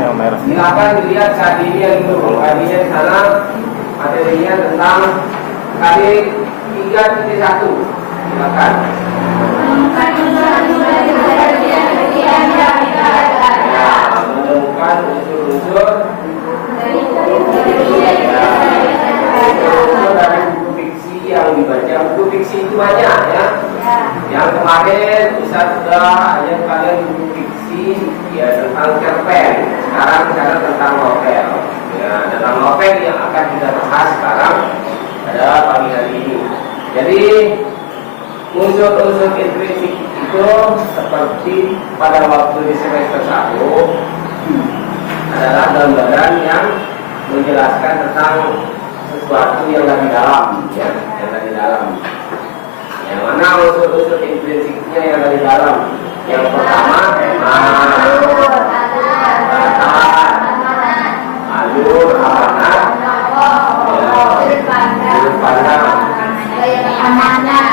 yang merah. Silakan dilihat KD-nya dulu. KD-nya di sana materinya tentang KD 3.1. Silakan. Menemukan unsur-unsur dari buku fiksi yang dibaca. Buku fiksi itu banyak ya. Yang kemarin bisa sudah aja kalian buku fiksi ya tentang cerpen. Sekarang bicara tentang novel. Ya, tentang novel yang akan kita bahas sekarang pada pagi hari ini. Jadi unsur-unsur intrinsik itu seperti pada waktu di semester 1 adalah gambaran yang menjelaskan tentang sesuatu yang dari dalam, ya, yang dari dalam. Yang mana unsur-unsur intrinsiknya yang dari dalam? Yang pertama, alur, amanat, sudut pandang,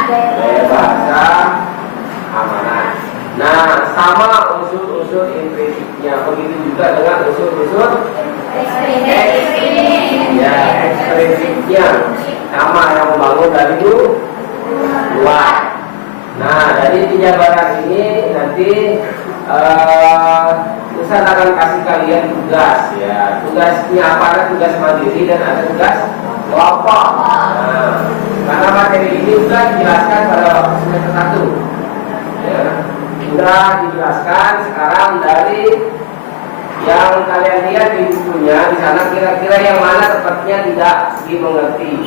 gaya bahasa, amanat. Nah, sama unsur-unsur intrinsiknya. Begitu juga dengan unsur-unsur ya, ekstrinsiknya. Sama yang membangun dari luar. Nah, dari tiga barang ini nanti Ustaz akan kasih kalian tugas ya. Tugasnya apa? Ada tugas mandiri dan ada tugas kelompok. Nah, karena materi ini sudah dijelaskan pada waktu semester 1 ya. Sudah dijelaskan. Sekarang dari yang kalian lihat di bukunya, di sana kira-kira yang mana sepertinya tidak dimengerti.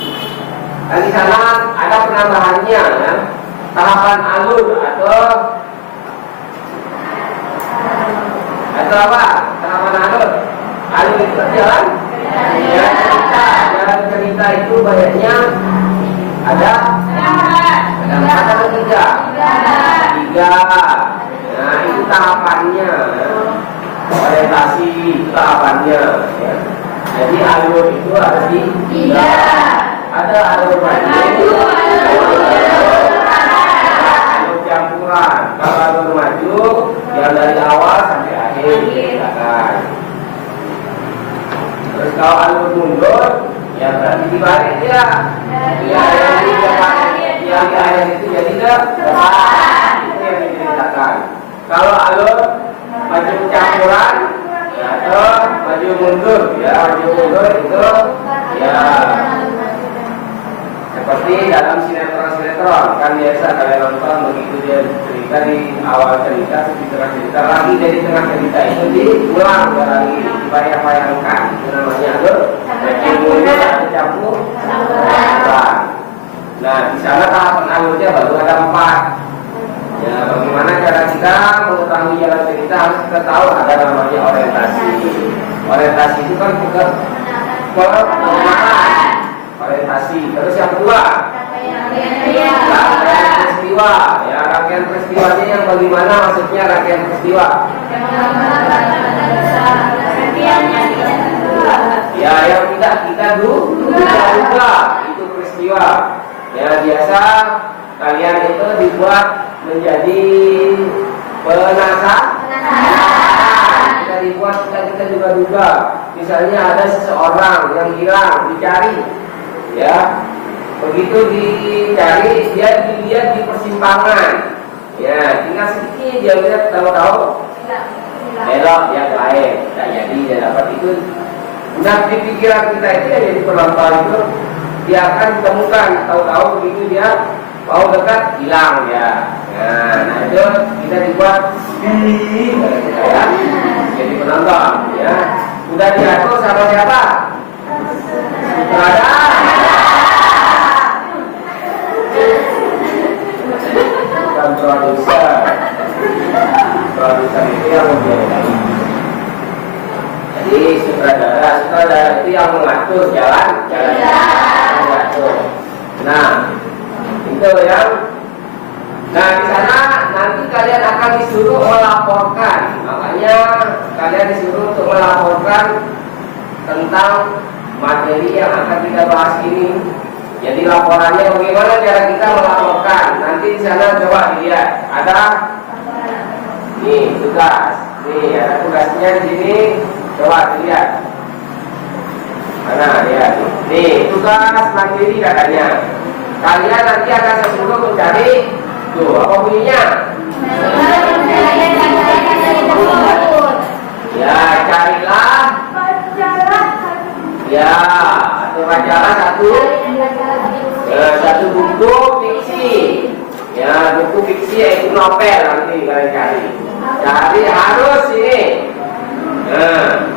Dan di sana ada penambahannya ya. Tahapan alur atau apa? Tahapan alur. Alur itu jalan ya, cerita. Jalan cerita itu banyaknya ada 4 atau 3? 3. Nah, itu tahapannya. Orientasi itu tahapannya ya. Jadi alur itu ada di 3. Ada alur maju, alur campuran. Kalau alur maju yang dari awal sampai akhir silakan. Terus kalau alur mundur ya berarti dibalik dia. Ya, yang di akhir itu jadi depan. Itu yang diceritakan. Kalau alur maju campuran ya, atau maju mundur ya, maju mundur itu ya seperti dalam sinetron kan biasa kalian nonton begitu dia cerita di awal cerita, di tengah cerita lagi, dari tengah cerita itu diulang lagi, dibayang-bayangkan. Itu namanya alur maju mundur atau campur. Nah, di sana tahapan alurnya baru ada 4. Ya, bagaimana cara kita mengetahui jalan cerita? Harus kita tahu ada namanya orientasi. Orientasi itu kan juga penguatan. Orientasi. Terus yang kedua, rangkaian peristiwa. Ya, rangkaian peristiwanya yang bagaimana? Maksudnya rangkaian peristiwa. Ya, yang tidak kita duga itu peristiwa. Ya, biasa kalian itu dibuat menjadi penasaran. Kita dibuat, kita juga duga. Misalnya ada seseorang yang hilang, dicari, ya. Begitu dicari, dia dilihat di persimpangan, ya. Tinggal sedikit dia lihat, tahu-tahu belok, dia lain, tidak jadi dia dapat itu. Nah, di pikiran kita itu yang jadi penonton itu, dia akan ditemukan, tahu-tahu begitu dia mau dekat hilang ya. Nah itu kita dibuat ya, jadi penonton ya. Udah diatur sama siapa? Sutradara. Bukan produser. Produser itu yang membiayai. Jadi sutradara itu yang mengatur jalan. Mengatur. Nah, itu yang. Nah, di sana nanti kalian akan disuruh melaporkan. Makanya kalian disuruh untuk melaporkan tentang materi yang akan kita bahas ini. Jadi laporannya bagaimana cara kita melaporkan. Nanti di sana coba dilihat. Ada nih tugas. Nih ada tugasnya di sini. Coba dilihat. Mana ya? Nih, tugas mandiri katanya. Kalian nanti akan sesuruh mencari tuh apa bunyinya? Ya, carilah. Ya, atau bacalah satu buku fiksi. Ya, buku fiksi yaitu novel nanti kalian cari. Cari harus ini. Nah,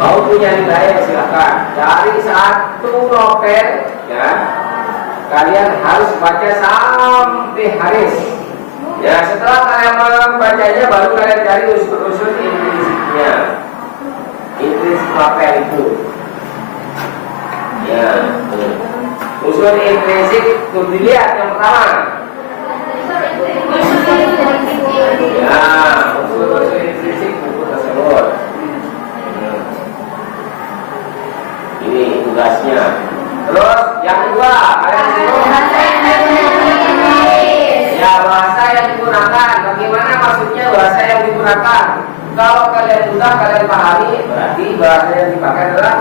mau punya nilai silakan. Cari satu novel, ya. Kalian harus baca sampai habis. Ya, setelah kalian membacanya baru kalian cari unsur-unsur implisitnya. Implisit novel itu. Ya, unsur implisit itu dilihat yang pertama. Ya, unsur implisit buku tersebut. Ini tugasnya. Terus yang kedua, kalian suruh ya bahasa yang digunakan. Bagaimana maksudnya bahasa yang digunakan? Kalau kalian mudah kalian pahami, berarti bahasa yang dipakai adalah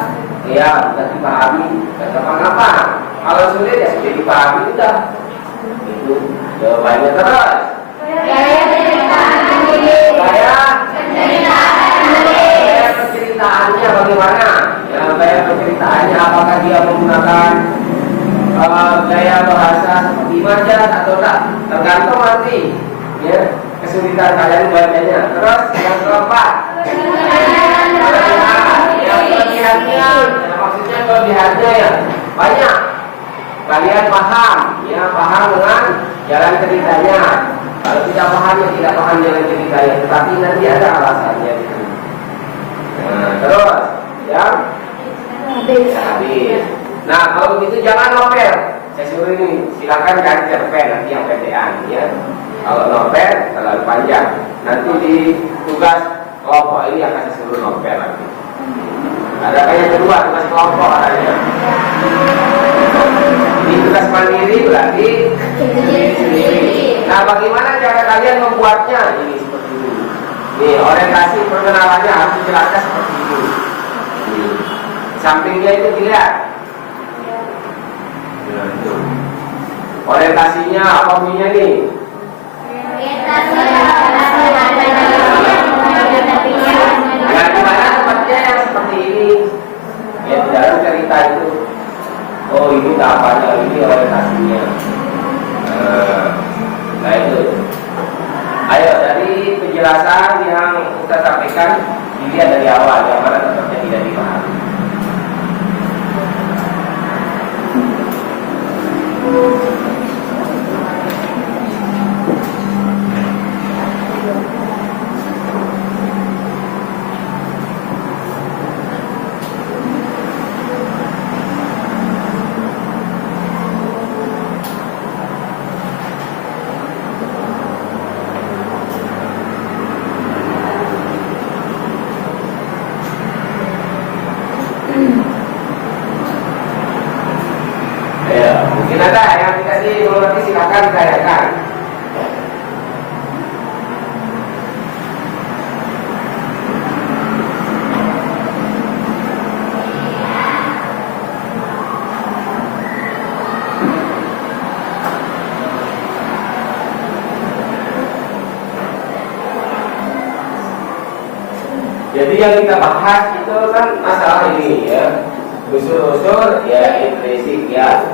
ya mudah dipahami. Dan gampang-gampang. Kalau sulit ya sudah dipahami sudah. Itu jawabannya terus. Gaya penceritaannya bagaimana? Ya, gaya penceritaannya apakah dia menggunakan gaya bahasa seperti majas atau tidak? Tergantung nanti ya kesulitan kalian bacanya. Terus yang keempat, kelebihannya, ya, maksudnya kelebihannya ya banyak. Kalian paham, ya paham dengan jalan ceritanya. Kalau tidak paham ya tidak paham jalan ceritanya. Tetapi nanti ada alasannya. Nah, terus yang habis. Nah, kalau begitu jangan novel. Saya suruh ini, silakan cari cerpen nanti yang pedean ya. Kalau novel terlalu panjang. Nanti di tugas kelompok ini akan saya suruh novel nanti. Ada yang kedua, tugas kelompok adanya. Ini tugas mandiri berarti sendiri. Nah, bagaimana cara kalian membuatnya? Ini seperti ini. Nih, orientasi perkenalannya harus dijelaskan seperti ini. Sampingnya itu dilihat. Orientasinya apa bunyinya nih? Ya, dimana tempatnya yang seperti ini? Ya, di dalam cerita itu. Oh, ini tahapannya, ini orientasinya. Nah itu. Ayo dari penjelasan yang kita sampaikan dilihat dari awal, yang mana tempatnya tidak dipahami. Ya, mungkin ada yang dikasih nanti silakan ditanyakan. Jadi yang kita bahas itu kan masalah ini ya, unsur-unsur ya implisit ya.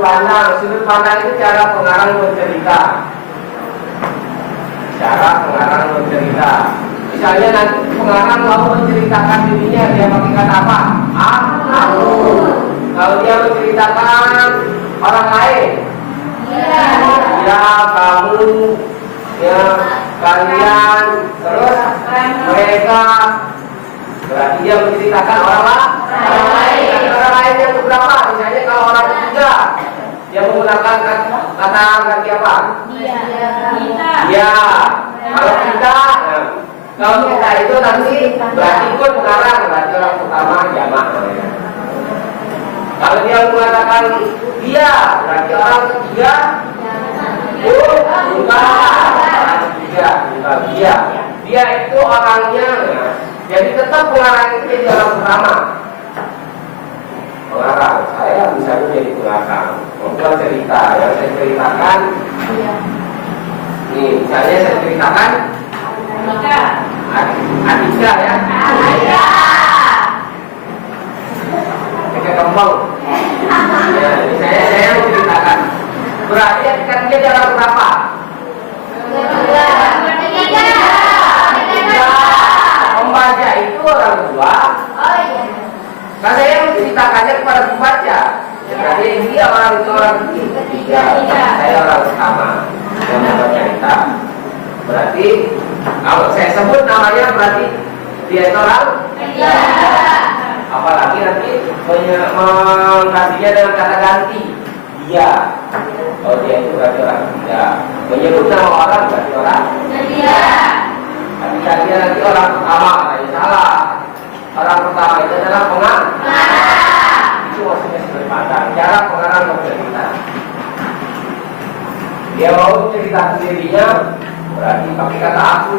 pandang. Sudut pandang itu cara pengarang bercerita. Cara pengarang bercerita. Misalnya nanti pengarang mau menceritakan dirinya, dia pakai kata apa? Aku. Kalau dia menceritakan orang lain, ya kamu, ya kalian, terus mereka. Berarti dia menceritakan orang lain. Orang lain yang beberapa. Misalnya kalau orang ketiga, dia menggunakan kata ganti apa? Ya. Kalau kita, kalau kita itu nanti berarti pun pengarang, berarti orang pertama jamak. Kalau dia mengatakan dia, berarti orang ketiga. Bukan dia. Dia itu orangnya. Jadi tetap pengarang itu jadi orang pertama. Pengarang, saya misalnya jadi pengarang, membuat cerita yang saya ceritakan. Nih, misalnya saya ceritakan Adika ya. Kayak kembang. Ya, ini saya menceritakan. Berarti kan dia dalam berapa? Pembaca itu orang tua. Nah saya menceritakannya kepada pembaca. Jadi dia orang ketiga. Saya orang pertama yang membaca cerita. Berarti kalau saya sebut namanya berarti dia itu orang ketiga. Apalagi nanti menggantinya dengan kata ganti dia. Kalau dia itu berarti orang ketiga. Menyebut nama orang berarti orang ketiga. Tapi dia nanti orang pertama, salah. Orang pertama itu adalah pengarang. Itu maksudnya sudut pandang. Cara pengarang bercerita. Dia mau cerita sendirinya, berarti pakai kata aku.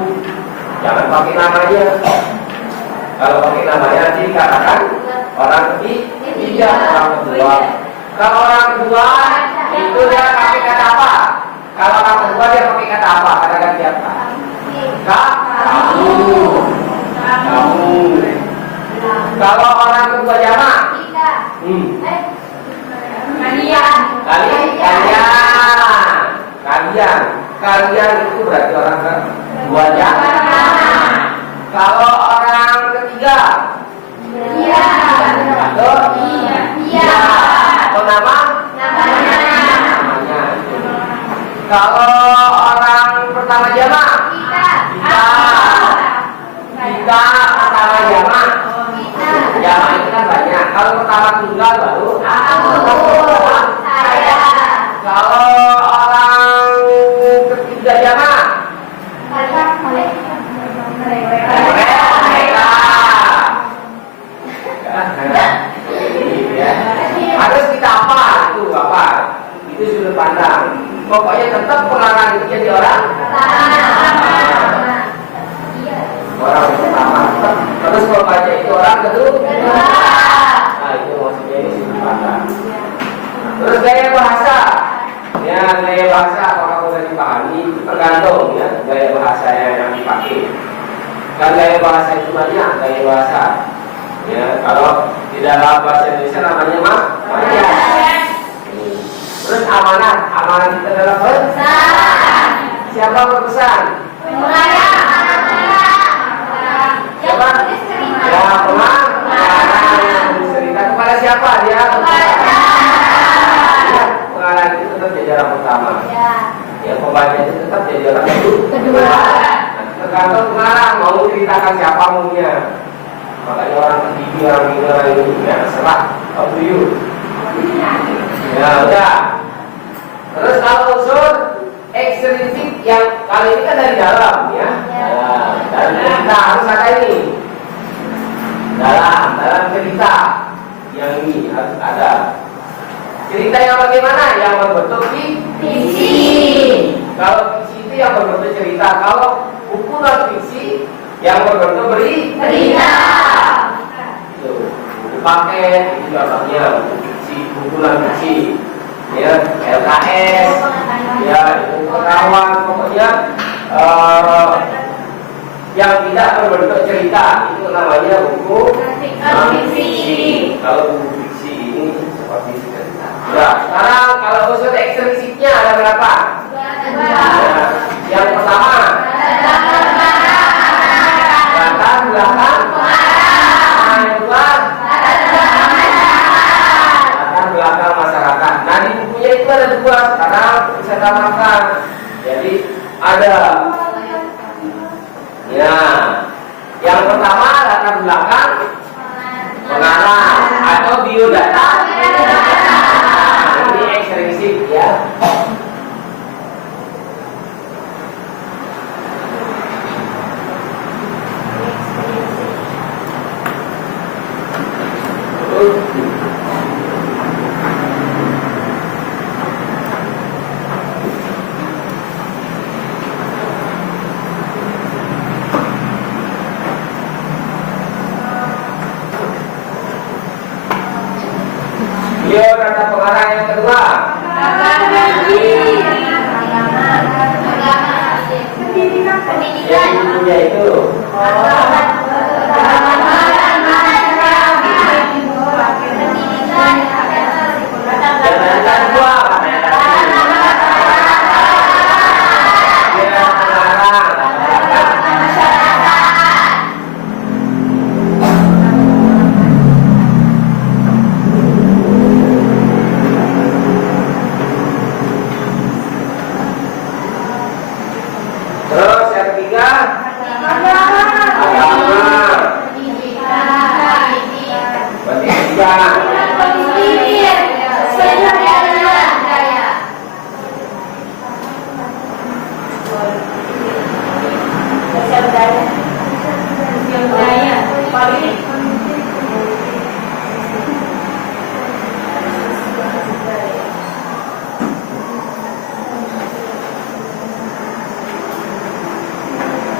Jangan pakai namanya. Kalau pakai namanya nanti dikatakan orang ketiga, orang kedua. Kalau orang kedua itu dia pakai kata apa? Kalau orang kedua dia pakai kata apa? Kata ganti apa? Kamu. Kalau orang kedua jamak, kalian itu berarti orang kedua jamak. Kalau orang ketiga, atau namanya. Kalau orang pertama jamak, kita pertama jamak. Jamak itu kan banyak. Kalau pertama tunggal baru saya. Kalau orang ketiga jamak, mereka. Harus kita apa? Itu apa? Itu sudut pandang. Pokoknya tetap pengarang itu jadi orang pertama. Terus pembaca itu orang kedua. Nah itu maksudnya ini sudut pandang. Terus gaya bahasa. Ya gaya bahasa apakah sudah dipahami itu tergantung ya gaya bahasa yang dipakai. Kan gaya bahasa itu banyak gaya bahasa. Ya kalau di dalam bahasa Indonesia namanya majas. Terus amanat itu adalah pesan. Siapa berpesan? Siapa? Ya pengarang cerita kepada siapa dia? Pengarang itu tetap jadi orang pertama. Ya pembaca itu tetap jadi orang kedua. Tergantung pengarang mau ceritakan siapa maunya. Makanya orang ketiga, orang ini ya serah up to you. Ya udah. Terus kalau unsur ekstrinsik yang kali ini kan dari dalam ya. Dalam cerita harus ada ini. Dalam cerita yang ini harus ada. Cerita yang bagaimana? Yang berbentuk fiksi. Kalau fiksi itu yang berbentuk cerita. Kalau buku non fiksi yang berbentuk berita. Itu buku paket itu contohnya buku fiksi, buku non fiksi. Ya, LKS, ya, itu pengetahuan, pokoknya yang tidak berbentuk cerita itu namanya buku non-fiksi. Kalau buku fiksi ini seperti cerita. Nah, sekarang kalau unsur ekstrinsipnya ada berapa? Nah, yang pertama latar belakang. Yang kedua latar belakang masyarakat. Nah, di bukunya itu ada dua. Sekarang bisa tambahkan. Jadi ada ya, yang pertama latar belakang pengarang atau biodata. Ini ekstrinsip ya. Biodata pengarang yang kedua. Yang bukunya itu. Terus yang ketiga agama, pendidikan.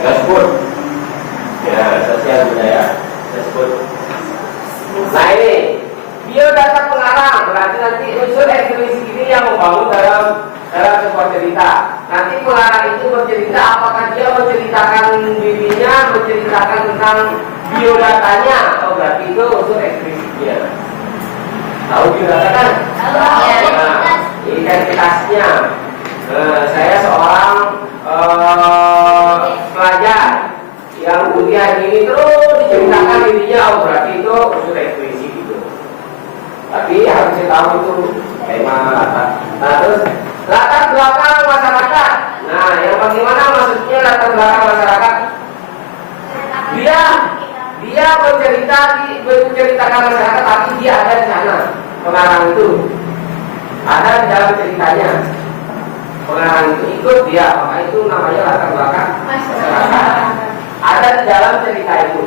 Sebut ya, sosial budaya sebut. Nah, ini biodata pengarang berarti nanti unsur ekstrinsip ini yang membangun dalam sebuah cerita. Nanti pengarang itu bercerita apakah dia menceritakan dirinya, menceritakan tentang biodatanya, atau berarti itu unsur ekstrinsipnya. Tahu biodata kan? Nah, identitasnya. Saya seorang pelajar yang ujian ini terus diceritakan dirinya, oh berarti itu unsur eksplisit itu. Tapi harus kita tahu itu tema latar. Nah, terus latar belakang masyarakat. Nah, yang bagaimana maksudnya latar belakang masyarakat? Dia menceritakan masyarakat, tapi dia ada di sana. Pengarang itu ada di dalam ceritanya. Pengarang itu ikut dia, maka itu namanya latar belakang masyarakat. Ada di dalam cerita itu.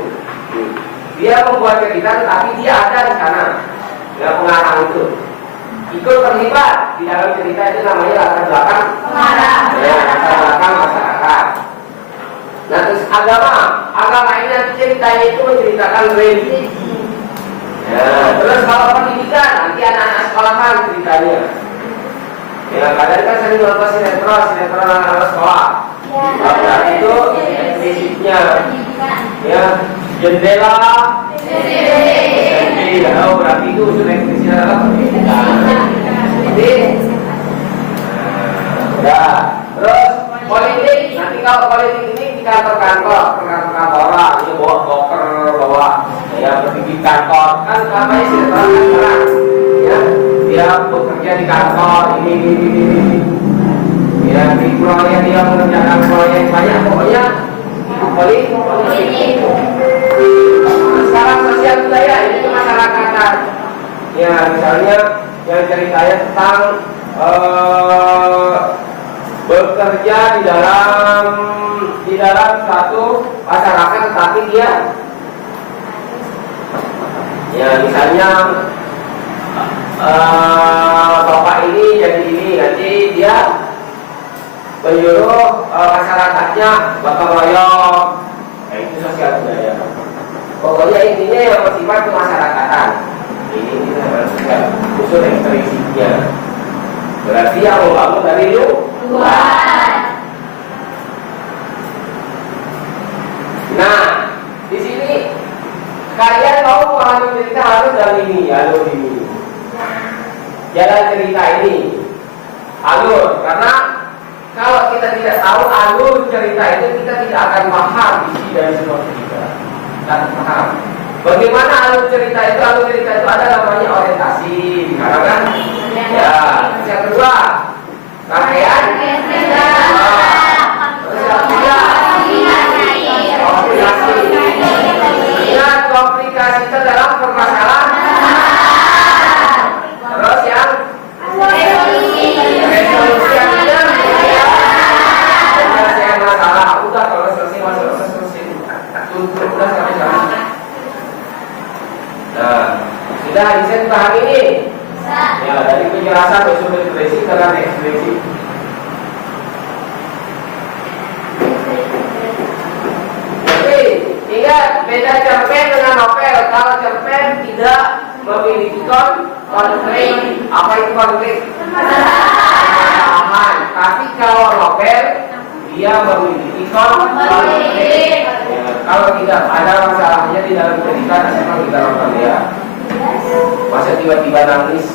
Dia membuat cerita, tetapi dia ada di sana. Ya, pengarang itu ikut terlibat di dalam cerita, itu namanya latar belakang pengarang. Ya, latar belakang masyarakat. Nah, terus agama ini nanti ceritanya itu menceritakan religi. Ya, terus kalau pendidikan nanti anak-anak sekolahan ceritanya. Ya, kadang kan sering nonton sinetron anak sekolah. Nah, itu eksplisitnya. Ya, jendela. Ya, berarti itu unsur eksplisitnya adalah pendidikan. Jadi, ya, terus politik. Nanti kalau politik ini di kantor-kantor, kantor-kantoran, ini bawa dokter, bawa ya pergi kantor, kan namanya sinetron kantoran. Ya, dia bekerja di kantor ini. Ya, di proyek dia mengerjakan proyek banyak, pokoknya politik. Sekarang sosial budaya ini kemasyarakatan. Ya, misalnya yang ceritanya tentang bekerja di dalam satu masyarakat, tetapi dia ya misalnya bapak ini jadi ini, nanti dia menyuruh masyarakatnya gotong royong. Nah, itu sosial budaya. Pokoknya intinya yang bersifat kemasyarakatan. Ini kita unsur ekstrinsipnya. Berarti yang membangun dari luar. Nah, di sini kalian mau memahami cerita harus dari ini, ini. jalan cerita ini alur, karena kalau kita tidak tahu alur cerita itu, kita tidak akan paham isi dari sebuah cerita. Dan paham bagaimana alur cerita itu? Alur cerita itu ada namanya orientasi, kan? Ya. Yang kedua, rangkaian. Ingat, komplikasi itu dalam permasalahan. Terus yang resolusi artinya penyelesaian masalah. Udah, kalau selesai masalah selesai. Udah sampai. Nah, sudah bisa dipahami ini. Ya, dari penjelasan unsur ekspresi dengan ekspresi. Jadi, ingat beda cerpen dengan novel. Kalau cerpen tidak memiliki konflik. Apa itu konflik? Pemahaman. Tapi kalau novel dia memiliki konflik. Ya, kalau tidak ada masalahnya di dalam cerita, memang kita nonton dia. Masa tiba-tiba nangis,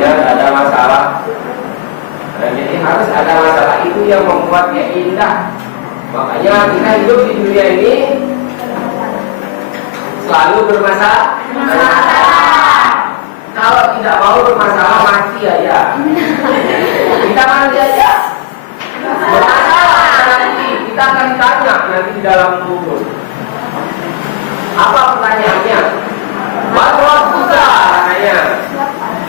ya ada masalah. Nah, jadi harus ada masalah, itu yang membuatnya indah. Makanya kita hidup di dunia ini selalu bermasalah. Kalau tidak mau bermasalah, mati aja. Kita mati aja. Bermasalah nanti kita akan tanya nanti di dalam kubur. Apa pertanyaannya? Mana juga katanya,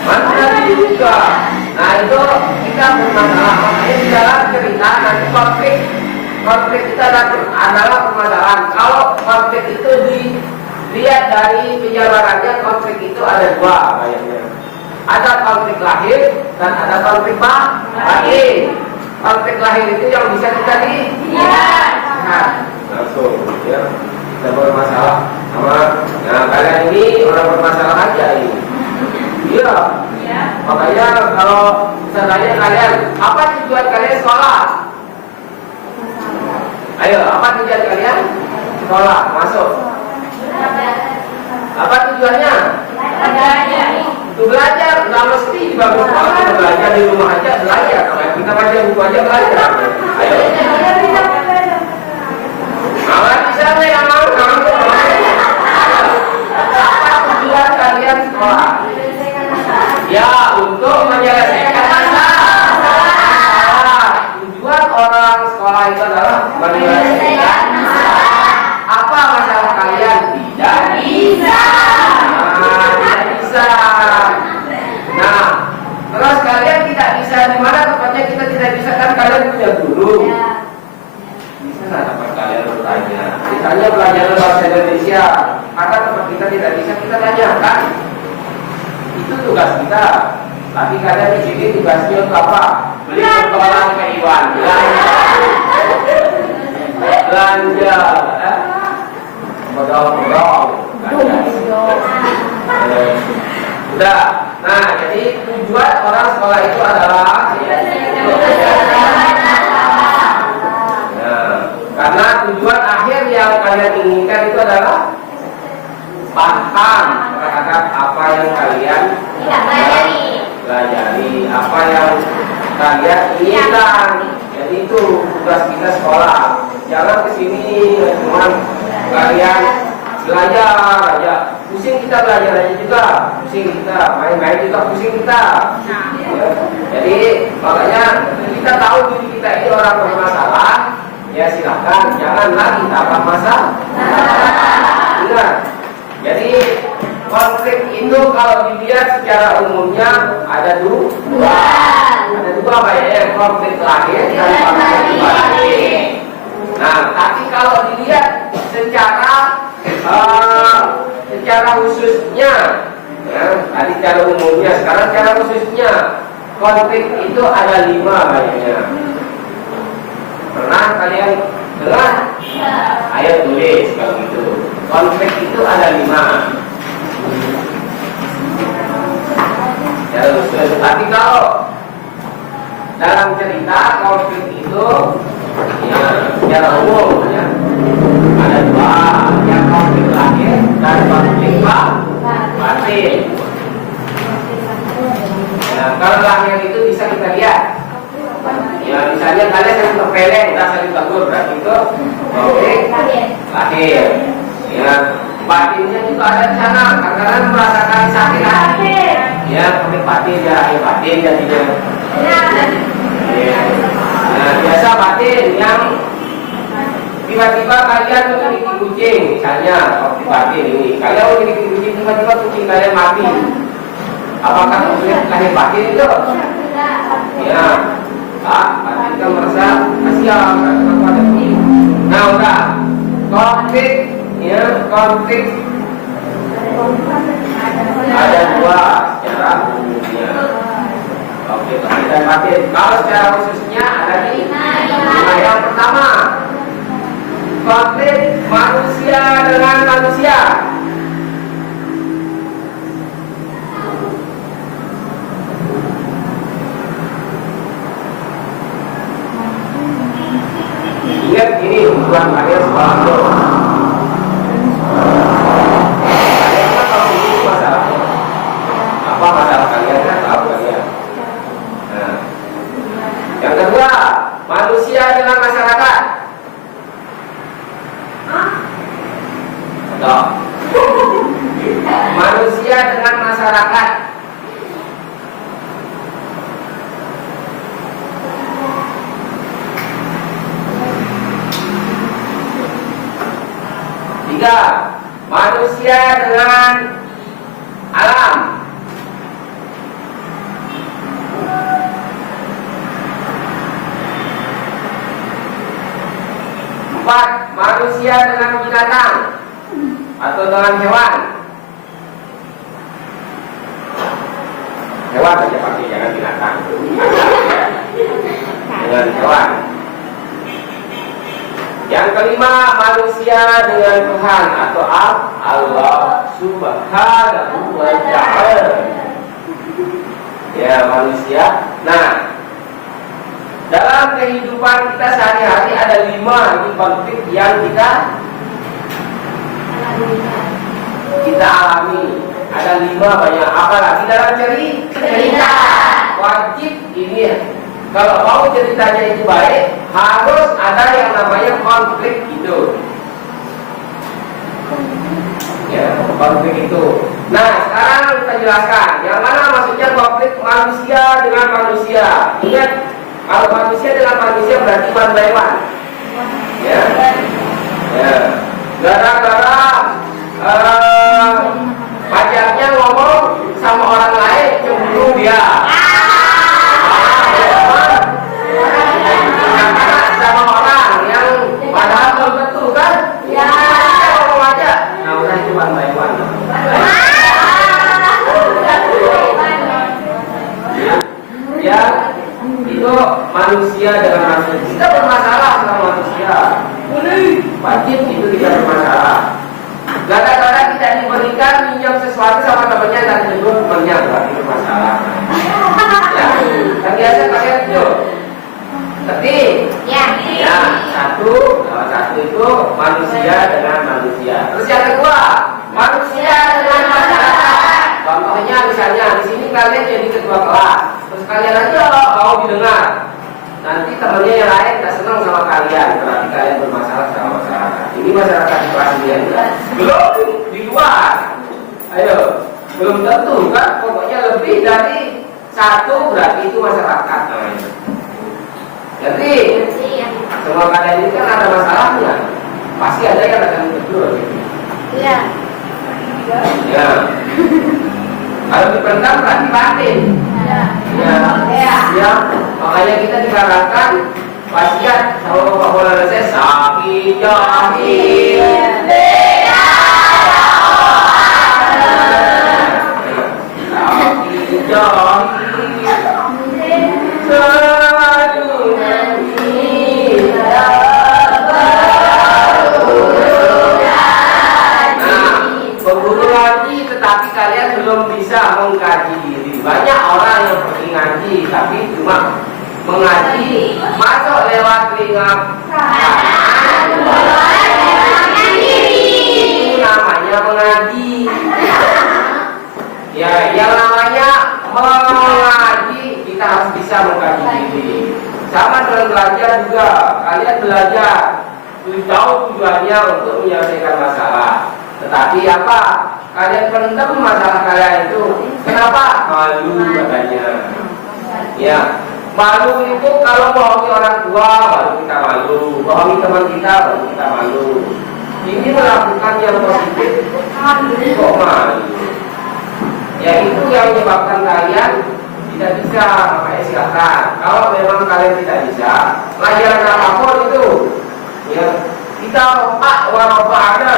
mana juga. Nah itu kita bermasalah. Makanya di dalam cerita nanti konflik kita adalah permasalahan. Kalau konflik itu dilihat dari penjabarannya, konflik itu ada dua kayaknya. Ada konflik lahir dan ada konflik batin. Konflik lahir itu yang bisa kita lihat. Langsung ya. Kita bermasalah sama, nah kalian ini orang bermasalah aja ini. Iya. Makanya kalau misalnya kalian, apa tujuan kalian sekolah? Ayo, apa tujuan kalian sekolah? Masuk. Apa tujuannya? Untuk belajar. Nggak mesti di bangku sekolah kita belajar, di rumah aja belajar. Kalau kita baca buku aja belajar. Ayo. Awal bisa yang mau apa tujuan kalian sekolah? Ya, untuk menyelesaikan masalah. Tujuan orang sekolah itu adalah menyelesaikan masalah. Apa masalah kalian? Tidak bisa. Tidak bisa. Nah, terus kalian tidak bisa di mana tempatnya kita tidak bisa, kan kalian punya guru. Bisa dapat kalian bertanya. Misalnya belajar bahasa Indonesia, karena tempat kita tidak bisa, kita tanyakan. Itu tugas kita. Tapi kalian di sini tugasnya untuk apa? Beli kotoran ke Iwan. Belanja. Modal. Udah. Nah, jadi tujuan orang sekolah itu adalah karena tujuan akhir yang kalian inginkan itu adalah paham terhadap apa yang kalian pelajari, apa yang kalian inginkan. Jadi itu tugas kita sekolah. Jangan kesini cuma kalian belajar aja. Pusing kita belajar aja juga, pusing kita main-main juga pusing kita. Ya. Jadi makanya kita tahu diri kita ini orang bermasalah. Ya silakan, janganlah kita tambah masalah. Ingat, jadi konflik itu kalau dilihat secara umumnya ada dua. Ada dua kayak konflik lahir dan konflik batin. Nah, tapi kalau dilihat secara khususnya, ya, tadi secara umumnya, sekarang secara khususnya, konflik itu ada 5 kayaknya. Pernah kalian dengar? Ayo tulis kalau gitu. Konflik itu ada 5. Ya, tapi kalau dalam cerita konflik itu ya secara umum ya ada 2, yang konflik lahir dan konflik batin. Nah, kalau lahir itu bisa kita lihat. Ya, misalnya kalian saling terpeleng, kita saling tegur, berarti itu oke, lahir. Ya, batinnya juga ada di sana. Kadang-kadang merasakan sakit hati. Ya, pakai batin ya, batin jadinya. Ya. Nah, biasa batin yang tiba-tiba kalian memiliki kucing, misalnya di batin ini, kalian memiliki kucing, tiba-tiba kucing kalian mati. Apakah lahir batin itu? Ya, batin kan merasa kasihan kepada kucing. Nah, udah konflik, ya konflik ada dua secara umumnya. Oke, dan batin. Kalau secara khususnya ada di yang pertama, konflik manusia dengan manusia. Ingat ini bukan kalian sekolah dulu. Kalian kan tahu ini masalahnya. Apa masalah kalian kan tahu kalian. Nah, yang kedua, manusia dengan masyarakat. Loh. Manusia dengan masyarakat. Tiga, manusia dengan alam. Empat, manusia dengan binatang atau dengan hewan. Hewan saja pakai, jangan binatang. Dengan hewan. Yang kelima, manusia dengan Tuhan atau Allah Subhanahu wa Ta'ala. Ya, manusia. Nah, dalam kehidupan kita sehari-hari ada 5 ini konflik yang kita alami. Ada 5 banyak. Apalagi dalam cerita wajib ini ya. Kalau mau ceritanya itu baik, harus ada yang namanya konflik itu. Ya, konflik itu. Nah, sekarang kita jelaskan yang mana maksudnya konflik manusia dengan manusia. Ingat, kalau manusia dengan manusia berarti one by one. Ya, ya. Gara-gara pacarnya ngomong sama orang lain, cemburu dia. Sama orang yang padahal belum tentu kan? Ya. Ngomong aja. Nah, udah itu one by one. Ya, itu manusia dengan manusia. Kita bermasalah sama manusia. Wajib itu tidak bermasalah. Kadang-kadang tidak diberikan minjam sesuatu sama temannya dan tegur temannya, berarti bermasalah. Ya, yang biasa kalian itu. Tapi, ya satu itu manusia dengan manusia. Terus yang kedua, manusia dengan masyarakat. Contohnya misalnya di sini kalian jadi ketua kelas, terus kalian aja mau didengar. Nanti temannya yang lain tak senang sama kalian, berarti kalian bermasalah sama masyarakat. Ini masyarakat di kelas kalian belum di luar. Ayo, belum tentu kan? Pokoknya lebih dari satu berarti itu masyarakat. Jadi semua kalian ini kan ada masalahnya. Pasti ada yang akan betul. Iya. Ya. Kalau dipendam berarti batin. Ya. Makanya kita diharapkan wasiat sama Bapak Maulana saya sapi jahil. Sapi jahil. Mengkaji diri. Banyak orang yang pergi ngaji tapi cuma mengaji masuk lewat telinga kanan, itu namanya mengaji. Ya, yang namanya mengaji kita harus bisa mengkaji diri. Sama dengan belajar juga, kalian belajar tahu tujuannya untuk menyelesaikan masalah. Tetapi apa? Kalian pendam masalah kalian itu. Kenapa? Malu katanya. Ya, malu itu kalau bohongi orang tua baru kita malu, bohongi teman kita baru kita malu. Ini melakukan yang positif, kok malu? Ya itu yang menyebabkan kalian tidak bisa, makanya silakan. Kalau memang kalian tidak bisa, pelajaran apapun itu, ya kita warofaana,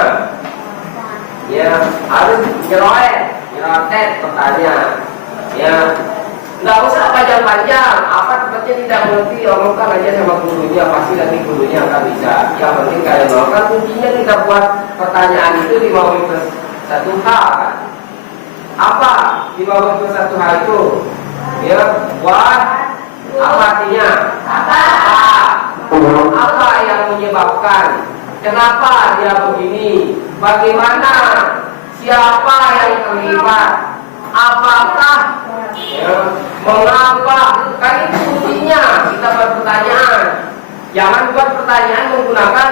ya harus nyerotet pertanyaan, ya nggak usah panjang-panjang. Apa tempatnya tidak mengerti, omongkan aja sama gurunya, pasti nanti gurunya akan bisa. Yang penting kalian melakukan, kuncinya kita buat pertanyaan itu 5 plus 1 H kan? Apa 5 plus 1 H itu? Ya, what? Apa artinya? Apa yang menyebabkan? Kenapa dia begini? Bagaimana? Siapa yang terlibat? Apakah? Ya, mengapa? Kan itu kuncinya kita buat pertanyaan. Jangan buat pertanyaan menggunakan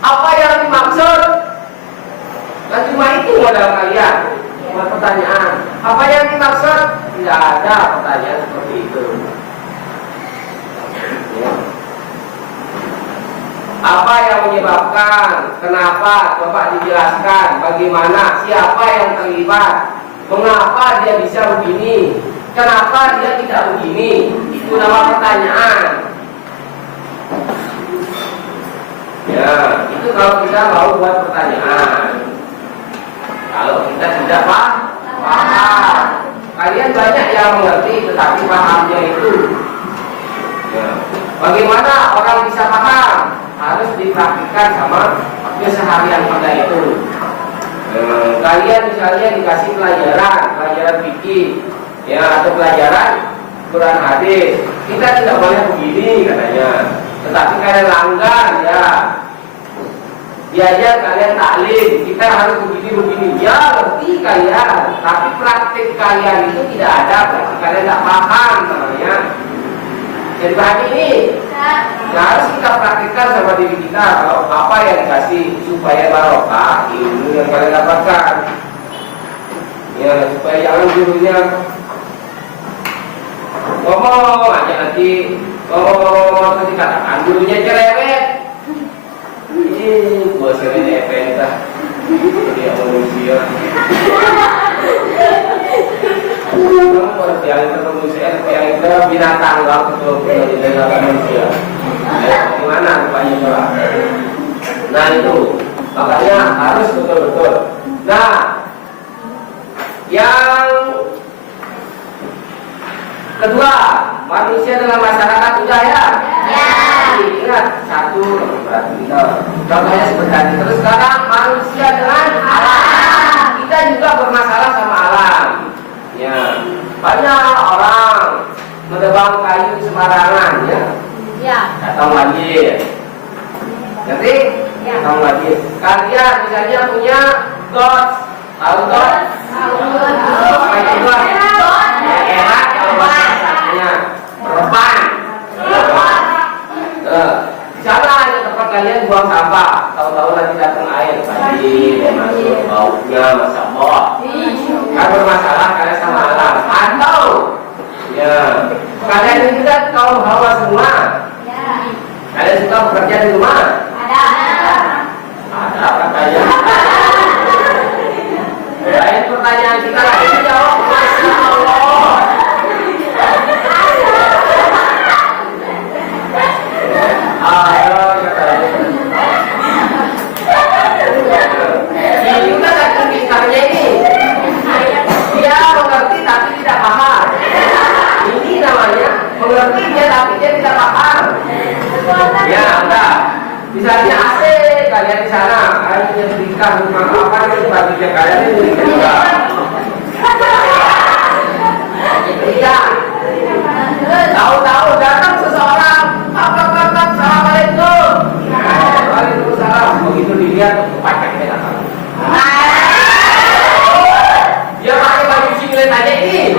apa yang dimaksud. Kan cuma itu modal kalian. Buat pertanyaan. Apa yang dimaksud? Tidak ada pertanyaan seperti itu. Ya. Apa yang menyebabkan? Kenapa? Coba dijelaskan. Bagaimana? Siapa yang terlibat? Mengapa dia bisa begini? Kenapa dia tidak begini? Itu nama pertanyaan. Ya, itu kalau kita mau buat pertanyaan. Kalau kita tidak paham, kalian banyak yang mengerti, tetapi pahamnya itu. Ya. Bagaimana orang bisa paham? Harus dipraktikkan sama keseharian kita itu. Kalian misalnya dikasih pelajaran fikih, ya atau pelajaran Quran hadis, kita tidak boleh begini katanya. Tetapi kalian langgar, ya diajar kalian taklim, kita harus begini. Ya ngerti kalian, tapi praktik kalian itu tidak ada, berarti kalian tidak paham namanya. Jadi bahan ini harus kita praktikkan sama diri kita. Kalau apa yang dikasih supaya barokah, ilmu yang kalian dapatkan, ya supaya jangan gurunya ngomong aja nanti katakan gurunya cerewet. Ini gua sering efek dah. Dia manusia. Yang manusia yang itu binatang lah, betul di dalam manusia. Gimana rupanya coba? Nah itu makanya harus betul-betul. Nah, yang kedua, manusia dalam masyarakat sudah ya? Ya. Ingat satu, berarti contohnya seperti tadi. Terus sekarang manusia dengan alam. Kita juga bermasalah sama alam. Ya, banyak orang menebang kayu sembarangan ya. Ya. Datang banjir. Ngerti? Ya. Datang banjir. Kalian misalnya punya got, tahu got? Tahu. Kayak itu lah. Ya enak kalau bahasa satunya. Reban. Di sana ada tempat kalian buang sampah. Tahu-tahu nanti datang air banjir, masuk baunya, masa bawah. Kan bermasalah kalian sama alam. Atau ya kalian ini juga kaum hawa semua. Kalian suka bekerja di rumah? Ada katanya. Lain pertanyaan kita lagi jawab. Masya Allah. Ayo katanya. Ini kan ada pintarnya ini. Dia mengerti tapi tidak paham. Ini namanya mengerti dia tapi dia tidak paham. Ya, enggak. Misalnya AC kalian di sana, kalian punya berikan rumah apa itu baginya kalian ini juga. Iya. Tahu-tahu datang seseorang, assalamualaikum. Waalaikumsalam. Begitu dilihat pacaknya datang. Dia pakai baju singlet aja ini.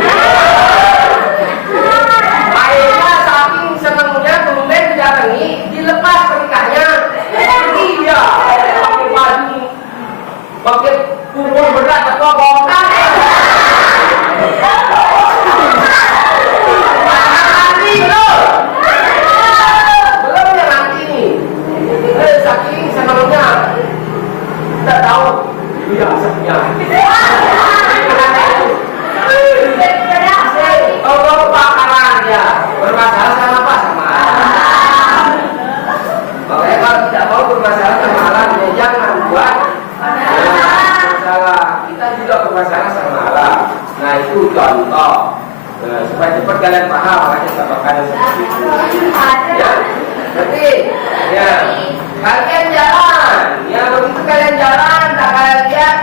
mahal, makanya saya pakai seperti itu. Ya, berarti ya kalian jalan, ya begitu kalian jalan, tak kalian lihat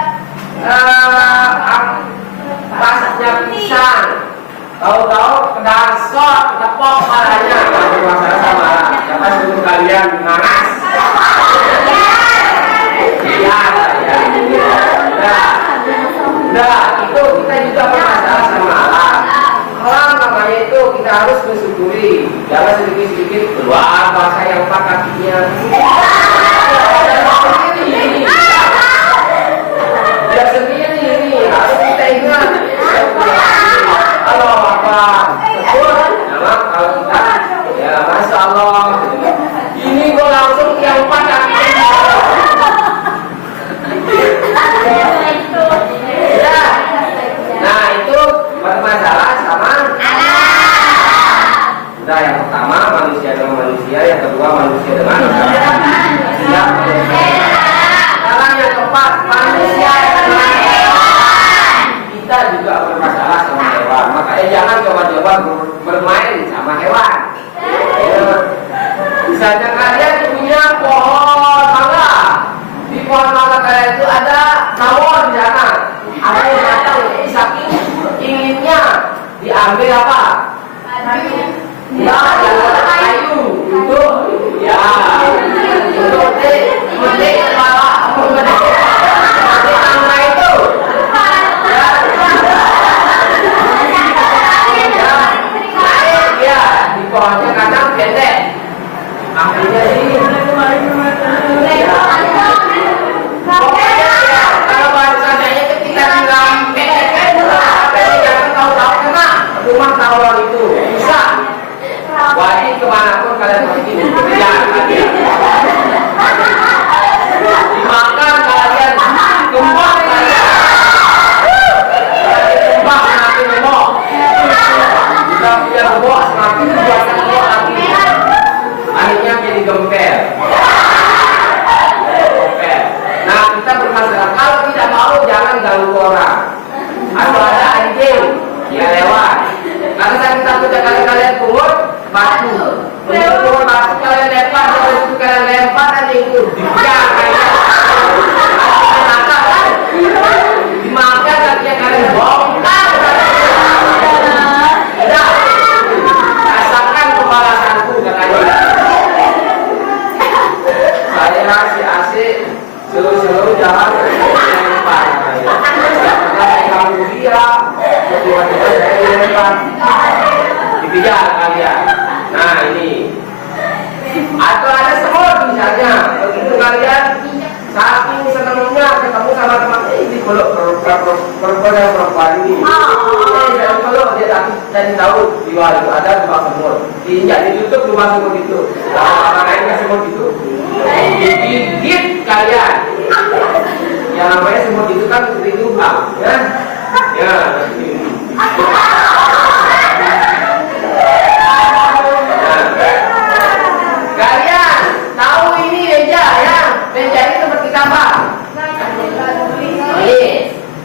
pasnya pisang, tahu-tahu kedarsot, ketepok kepalanya, masalah sama, siapa suruh kalian nanas? Ya, nah, itu kita juga bermasalah sama alam. Alam namanya itu kita harus mensyukuri, jangan sedikit-sedikit keluar bahasa yang empat kakinya. Dia sendiri ini harus kita ingat. Kalau apa sebut nama kalau kita ya masya Allah. Ini kok langsung yang empat kakinya. Nah itu bermasalah sama nah yang pertama manusia dengan manusia, yang kedua manusia dengan sekarang yang keempat manusia dengan hewan. Kita juga bermasalah sama hewan, makanya jangan coba-coba bermain sama hewan. Misalnya kalian punya pohon mangga, di pohon mangga kalian itu ada tawon di sana. Ada yang datang, saking inginnya diambil apa? Ya, kayu itu, ya, itu metik kepala, metik tangga itu, ya, di pohonnya kadang pendek, akhirnya ini. Rumah tawon itu bisa wajib kemanapun kalian pergi kejar kalian dimakan kalian gembok kalian gembok semakin gembok jika punya gembok semakin buatkan gembok lagi akhirnya jadi gempel. Nah kita bermasalah kalau tidak mau jangan ganggu orang atau ada anjing dia lewat. Karena saya kita punya kalian pungut batu, pungut batu kalian lempar, kalau itu kalian lempar dan itu dibiar kalian. Kenapa kan? Dimakan kakinya kalian bongkar. Tidak, rasakan pembalasanku katanya. Saya masih asik, seluruh jalan lempar. Karena kamu dia. Tiba-tiba saya dilempar dikejar kalian. Nah ini atau ada semut misalnya, begitu kalian saking senangnya ketemu sama teman ini peluk perempuan ini saya peluk dia tapi jadi tahu di luar itu ada lubang semut, diinjak ditutup lubang semut itu. Apa lainnya semut itu digigit kalian. Yang namanya semut itu kan seperti lubang ya. Ya, kalian tahu ini meja ya? Meja ini seperti apa? Ini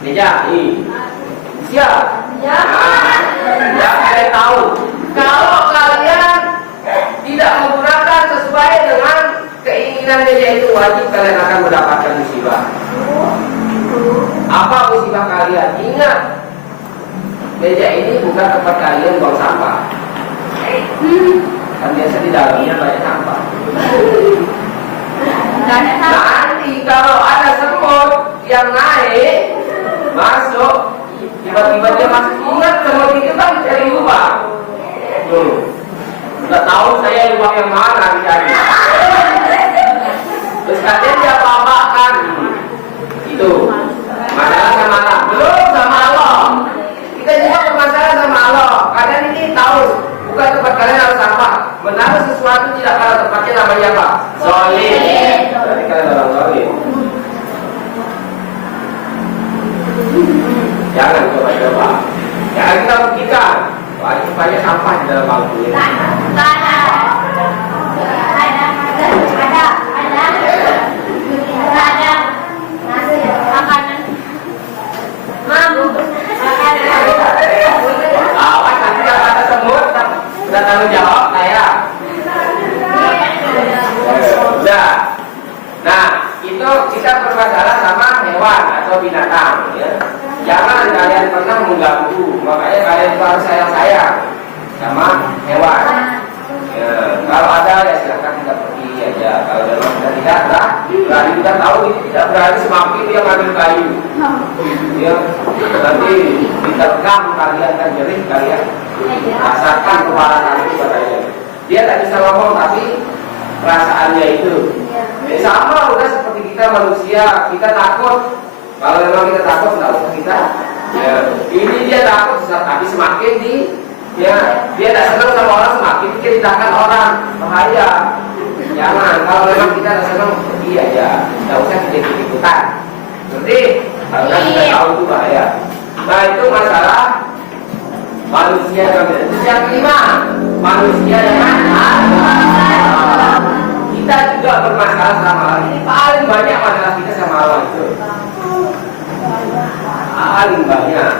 meja ini. Siap? Ya. Ya kalian tahu. Kalau kalian tidak menggunakan sesuai dengan keinginan meja itu wajib kalian akan mendapatkan musibah. Apa musibah kalian? Ingat, meja ini bukan tempat kalian buang sampah. Kan biasa di dalamnya banyak sampah. Nanti kalau ada semut yang naik masuk, tiba-tiba dia masuk. Ingat semut itu kan dari lubang. Nggak tahu saya lubang yang mana dicari. Terus kalian dia babakan itu. Masalah sama Allah, belum sama Allah. Kita juga bermasalah sama Allah. Kalian ini tahu, bukan tempat kalian harus apa. Menaruh sesuatu tidak pada tempatnya namanya apa? Zolim. Berarti kalian orang zolim. Jangan coba-coba. Jangan kita buktikan. Wajib banyak sampah di dalam bangku ini. Awas nanti kalau ada semut Sudah tanggung jawab saya. Sudah. Nah, itu kita bermasalah sama hewan atau binatang, ya. Jangan kalian pernah mengganggu. Makanya kalian harus sayang-sayang sama hewan. Ya, kalau ada ya silakan kita pergi aja. Kalau memang sudah tidak, lah berani kita tahu ini tidak berani, semakin dia ngambil kayu. Ya, nanti diterkam kalian kan jerih kalian. Rasakan kepala itu katanya. Dia tak bisa ngomong tapi perasaannya itu. Sama udah seperti kita manusia, kita takut. Kalau memang kita takut, tidak usah kita. Ya, ini dia takut, tapi semakin dia tak senang sama orang, semakin ceritakan orang, bahaya. Jangan, kalau memang kita tak senang, pergi aja, tidak usah kita ikut-ikutan. Nanti, karena kita tahu itu bahaya. Nah, itu masalah manusia dan binatang. Terus yang kelima, manusia dengan Allah. Kita juga bermasalah sama Allah. Ini paling banyak masalah kita sama Allah itu. Paling banyak.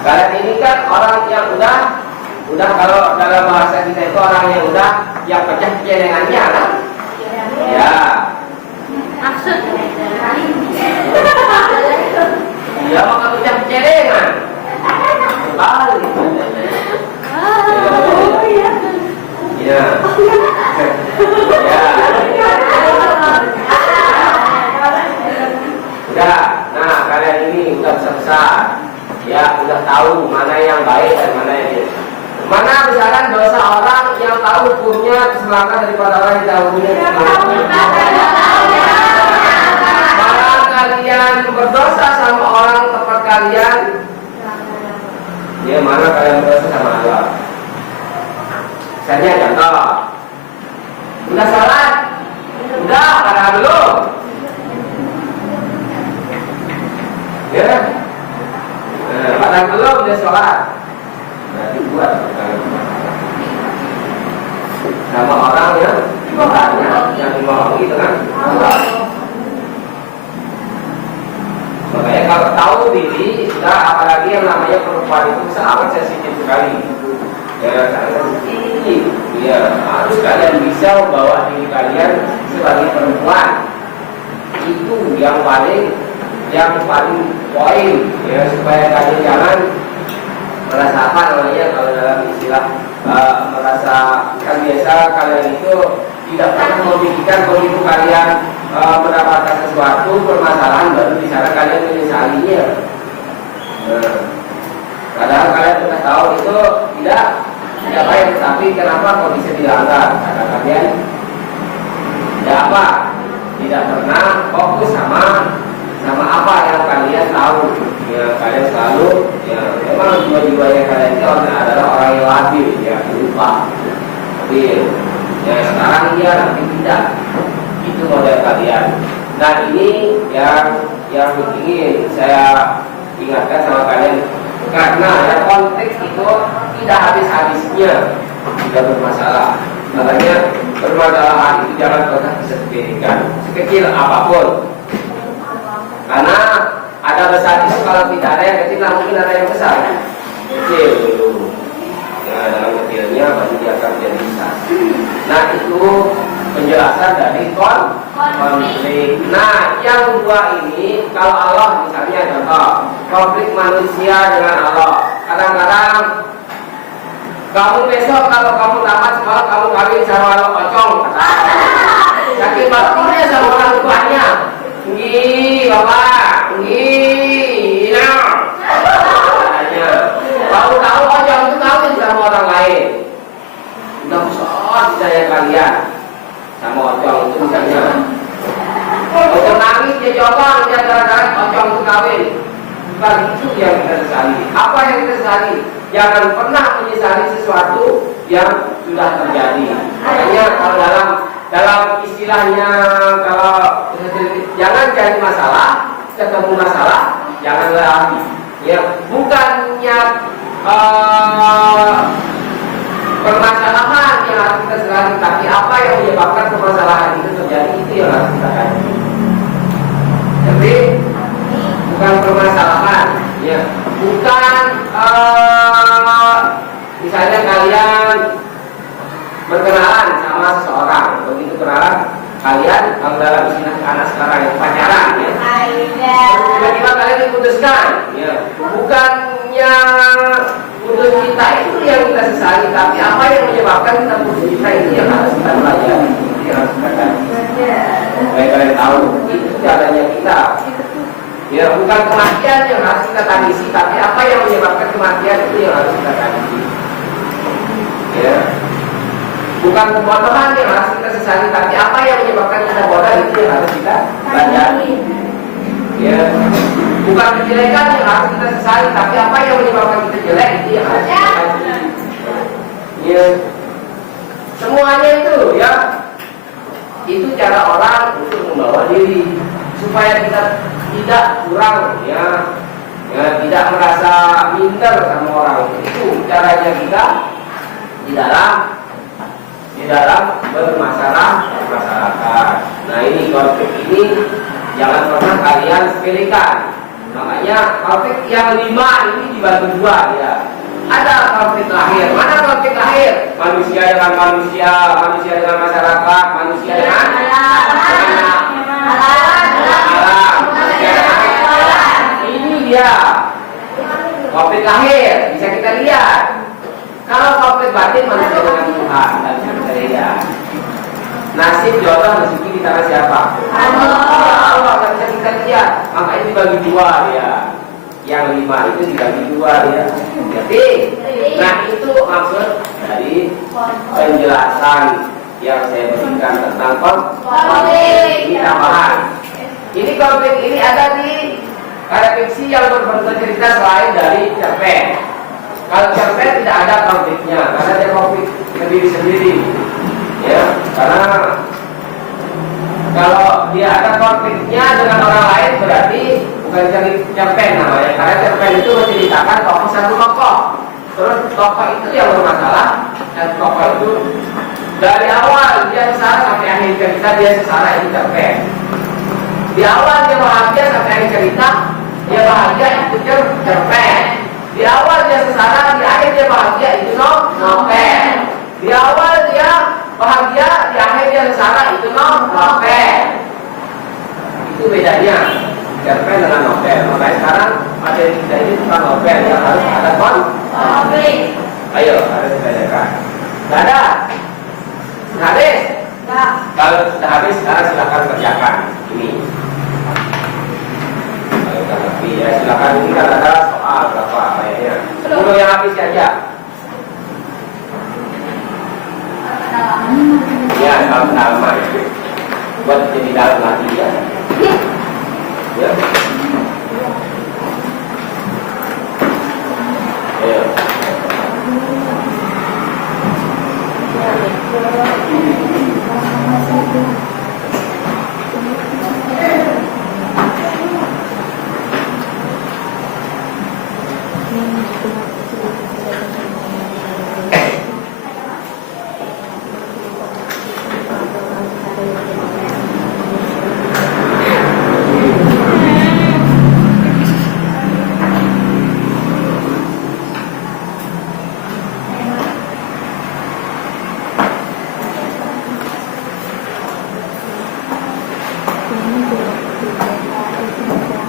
Kalian ini kan orang yang udah kalau dalam bahasa kita itu orang yang udah yang pecah celengannya kan? Ya. Maksud Iya, maka pecah celengan. Balik. Ya. Ya. Udah, nah kalian ini udah besar, ya udah tahu mana yang baik dan mana yang tidak. Mana misalkan dosa orang yang tahu hukumnya keselamatan daripada orang yang tahu hukumnya. Mana kalian berdosa sama orang tempat kalian, ya mana kalian berdosa sama Allah. Misalnya contoh, udah salat, udah karena belum. Ya, padahal belum dia sholat, berarti buat sama orang yang dibohongi itu kan. Makanya kalau tahu diri, sudah apalagi yang namanya perempuan itu sangat sensitif sekali. Ya, sangat sensitif. Ya, harus kalian bisa membawa diri kalian sebagai perempuan. Itu yang paling poin, ya, supaya kalian jangan merasa apa namanya kalau dalam istilah merasa kan biasa kalian itu tidak pernah memikirkan begitu kalian mendapatkan sesuatu permasalahan baru di sana kalian menyesalinya. Padahal kalian sudah tahu itu tidak baik, tapi kenapa kok bisa dilanggar? Karena kalian tidak pernah fokus sama apa yang kalian tahu. Ya, kalian selalu ya memang jiwa-jiwanya kalian itu adalah orang yang labil, ya lupa. Tapi ya sekarang iya, nanti tidak. Itu model kalian. Nah ini yang ingin saya ingatkan sama kalian, karena ya konteks itu tidak habis-habisnya tidak bermasalah. Makanya permasalahan itu jangan pernah disepelekan, sekecil apapun. Karena ada besar itu kalau tidak ada yang kecil, nah mungkin ada yang besar. Kecil dulu. Ya, dalam kecilnya baru dia akan menjadi besar. Nah itu penjelasan dari konflik. Nah yang dua ini, kalau Allah misalnya contoh konflik manusia dengan Allah. Kadang-kadang kamu besok kalau kamu tamat sekolah kamu kawin sama lo pocong. Yakin baktinya sama orang tuanya. Bapak, nah, tahu aja itu kawin sama orang lain. Udah besar saya kalian sama ocong itu misalnya. Ocong nangis dia jawab dia gara-gara ocong itu kawin. Bukan itu yang kita sesali. Apa yang kita sesali? Jangan pernah menyesali sesuatu yang sudah terjadi. Makanya kalau dalam istilahnya kalau jangan cari masalah, ketemu masalah, jangan lari. Ya, bukannya permasalahan yang harus kita selesaikan, tapi apa yang menyebabkan permasalahan itu terjadi itu yang harus kita kaji. Jadi bukan permasalahan, Ya, bukan misalnya kalian berkenalan sama seseorang, begitu kenalan kalian kalau dalam istilah anak sekarang yang pacaran, ya. Tiba-tiba kalian diputuskan, ya. Bukannya putus kita itu yang kita sesali, tapi apa yang menyebabkan kita putus kita itu yang harus kita pelajari, itu yang harus kita kaji. Supaya kalian tahu itu caranya kita. Ya, bukan kematian yang harus kita tangisi, tapi apa yang menyebabkan kematian itu yang harus kita tangisi. Ya. Bukan kebodohan yang harus kita sesali, tapi apa yang menyebabkan kita bodoh itu yang harus kita pelajari. Ya. Bukan kejelekan yang harus kita sesali, tapi apa yang menyebabkan kita jelek itu yang harus kita pelajari. Ya. Semuanya itu, ya. Itu cara orang untuk membawa diri supaya kita tidak kurang, ya, tidak merasa minder sama orang itu. Caranya kita di dalam bermasyarakat. Nah, ini konflik ini jangan pernah kalian sepelekan. Makanya konflik yang 5 ini dibagi 2, ya. Ada konflik lahir. Mana konflik lahir? Manusia dengan manusia, manusia dengan masyarakat, manusia dengan alam. Ini dia konflik lahir, bisa kita lihat. Kalau konflik batin manusia dengan Tuhan, tidak bisa kita lihat. Nasib jodoh rezeki di tangan siapa? Allah, tidak bisa kita lihat. Makanya dibagi 2, ya. Yang 5 itu dibagi 2, ya. Jadi, nah itu maksud dari penjelasan yang saya berikan tentang konflik. Ini tambahan. Ini konflik ini ada di karya fiksi yang berbentuk cerita selain dari cerpen. Kalau cerpen tidak ada konfliknya, karena dia konflik sendiri-sendiri. Ya, karena kalau dia ada konfliknya dengan orang lain berarti bukan cerpen namanya. Karena cerpen itu menceritakan tokoh satu tokoh. Terus tokoh itu yang bermasalah dan tokoh itu dari awal dia sesara sampai akhir cerita dia sesara, itu cerpen. Di awal dia bahagia sampai akhir cerita dia bahagia, itu cerpen. Di awal dia sesara, di akhir dia bahagia, itu novel. Di awal dia bahagia, di akhir dia sesara, itu novel. Itu bedanya cerpen dengan novel. Makanya sekarang materi kita ini bukan novel, yang harus ada konflik. Ayo, harus dibedakan. Sudah ada? Sudah habis? Ya. Kalau sudah habis, sekarang silakan kerjakan ini. Ya, silakan, ini kan ada soal berapa kayaknya. 10 yang habis aja. Ya, sama-sama ya. Buat jadi dalam lagi ya. Ya. Ayo.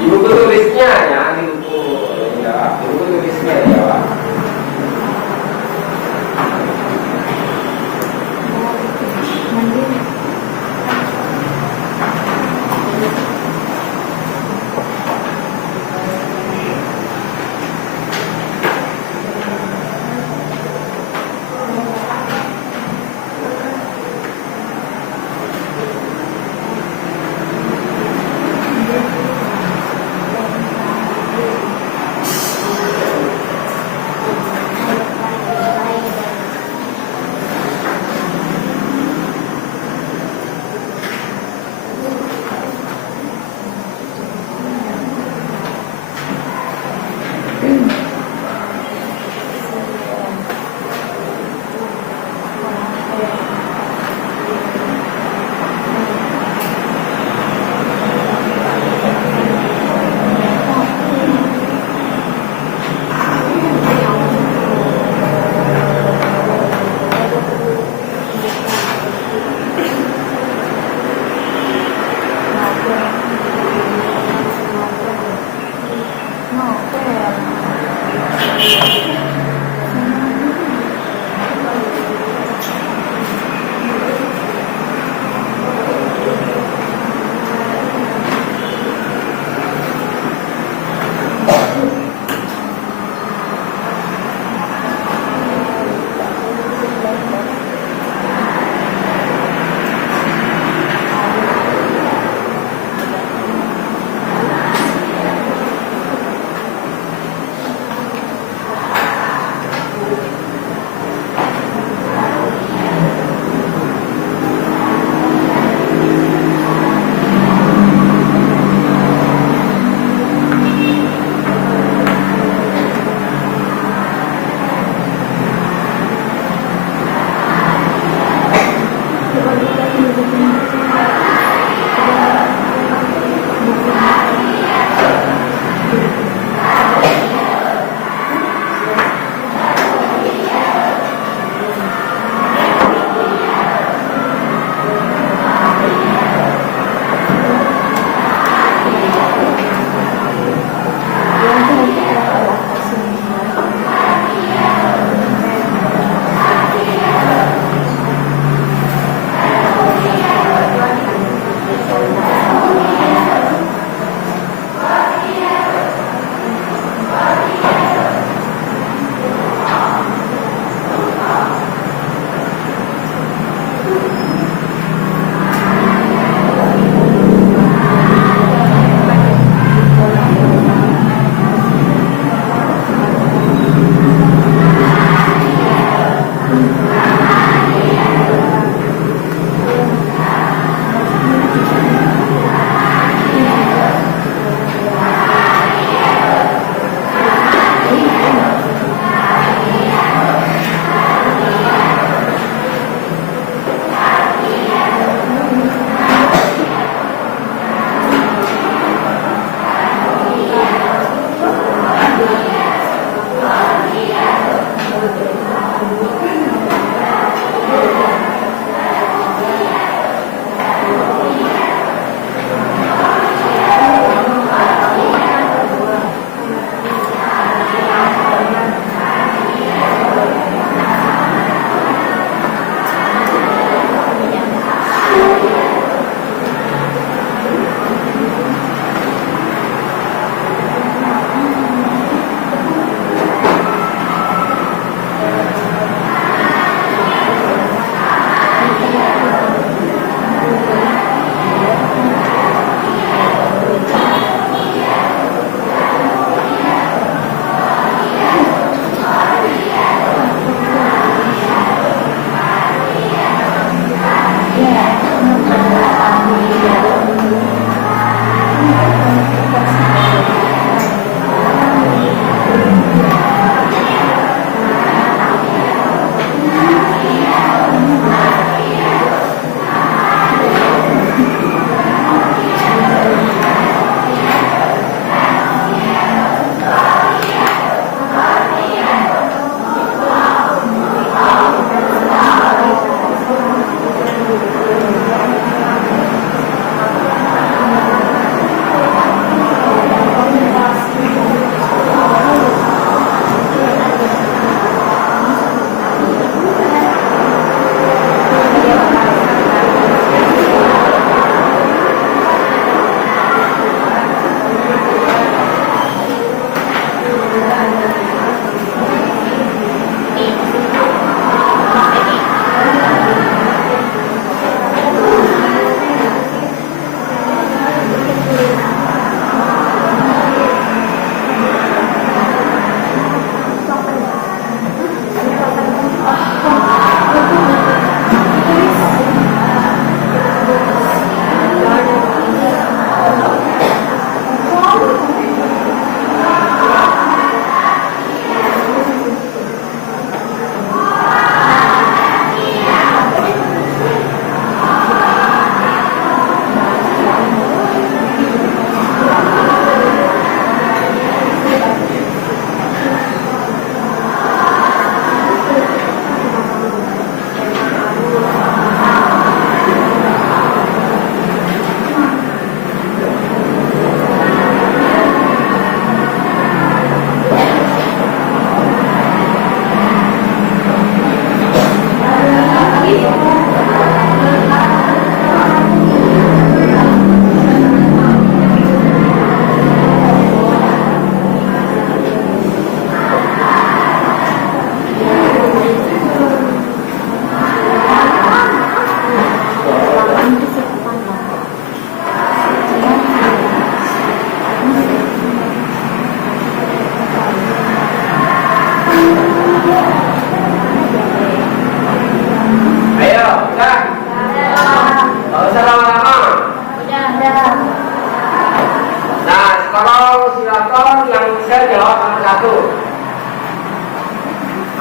Di buku tulisnya ya, di buku tulisnya ya.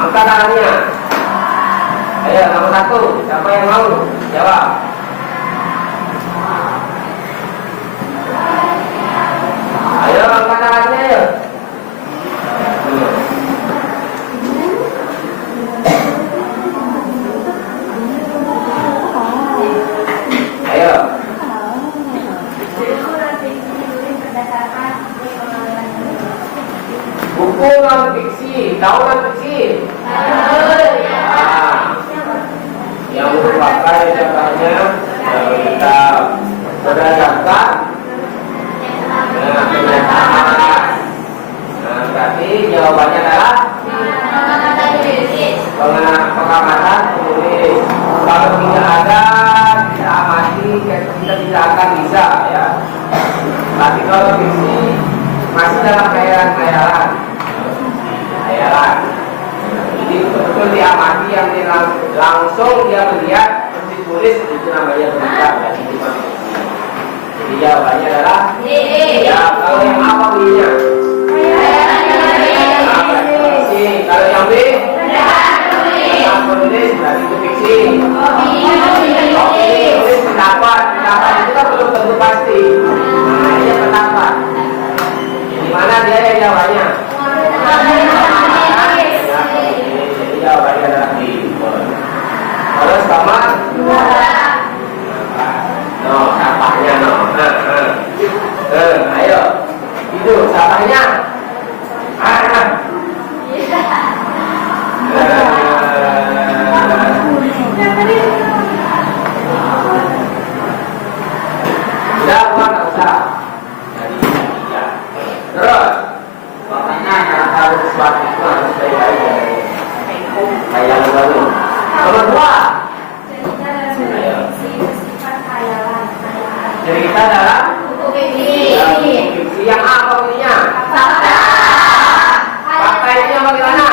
Angkat tangannya. Ayo, nomor 1. Siapa yang mau jawab? Ayo, angkat tangannya ya. Ayo. Buku non fiksi, tahu non fiksi? Yang merupakan contohnya kita berdasarkan kenyataan. Berarti jawabannya adalah pengamatan penulis. Kalau tidak ada, kita amati, kita tidak akan bisa ya. Tapi kalau fiksi masih dalam khayalan. Jadi betul diamati yang langsung dia melihat ditulis itu namanya berita. Jadi jawabannya adalah ya. Kalau yang apa bunyinya? Kalau yang B yang penulis berarti itu fiksi. Tulis pendapat itu kan belum tentu pasti. Namanya pendapat. Di mana dia yang jawabannya? Jawabannya adalah B. Kalau sama no, sampahnya no. Ayo. Itu sampahnya. Udah, buat usah. Jadi ya. Terus, makanya harus sesuatu itu harus baik-baik. Kayak baru. Nomor 2. Cerita dalam fiksi yang apa bunyinya? Fakta itu yang bagaimana?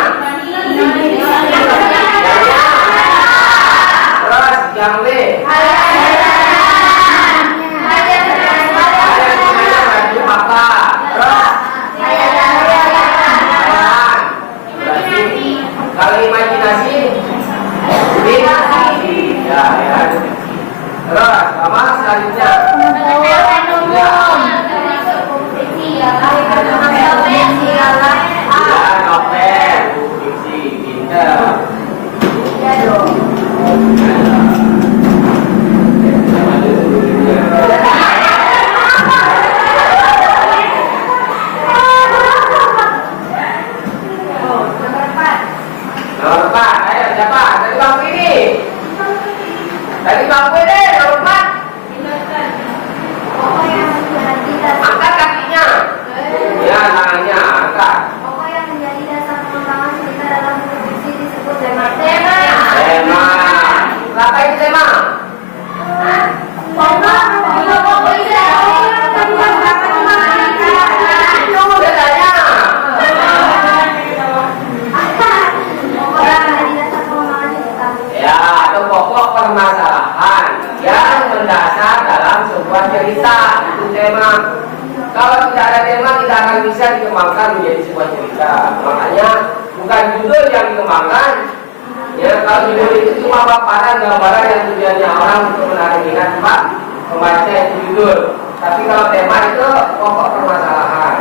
Terus yang B. Kalau imajinasi, ya. Terus, sama selanjutnya. Novel, fiksi, pinter. Nomor 4, ayo siapa? Dari bangku ini. Dari bangku ini, nomor 4. Angkat kakinya. Ya, tangannya angkat. Tema. Apa itu tema? Permasalahan yang mendasar dalam sebuah cerita itu tema. Kalau tidak ada tema tidak akan bisa dikembangkan menjadi sebuah cerita. Makanya bukan judul yang dikembangkan. Ya, kalau judul itu cuma paparan gambaran yang tujuannya orang untuk menarik minat pembaca itu judul. Tapi kalau tema itu pokok permasalahan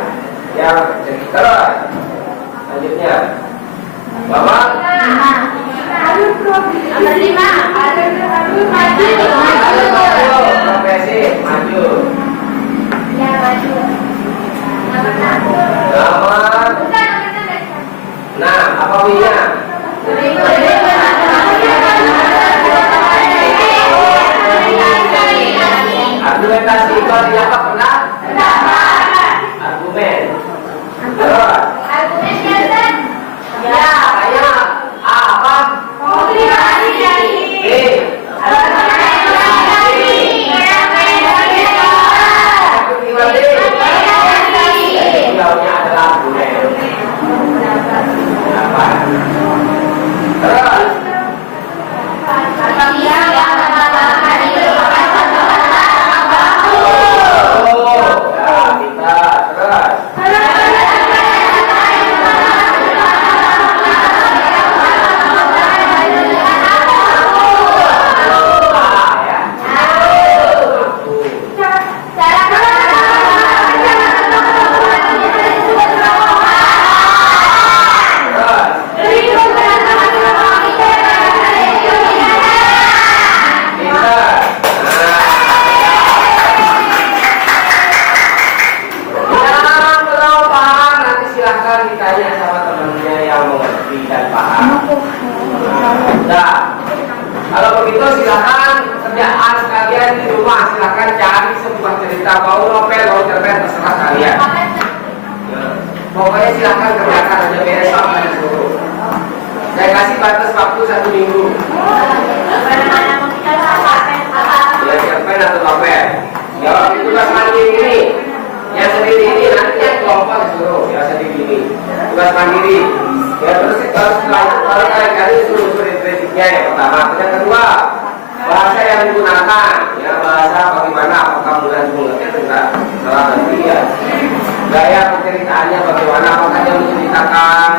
yang cerita. Terus selanjutnya, Bapak. Profesi maju. Ya, maju. Nomor. Nah, apa bunyinya? Argumentasi itu artinya apa? Benar? Argumen. Terus. Ya, kayak apa? Jawabnya adalah argumen. Terus batas waktu 1 minggu. Ya, cerpen atau novel. Ya, waktu tugas mandiri ini, yang sendiri ini nanti yang kelompok disuruh, ya sendiri ini. Tugas mandiri. Ya, terus kalau kali-kali suruh kritiknya yang pertama. Yang kedua, bahasa yang digunakan, ya bahasa bagaimana, apakah mudah mengerti tentang salah nanti ya. Gaya penceritaannya bagaimana, apakah dia menceritakan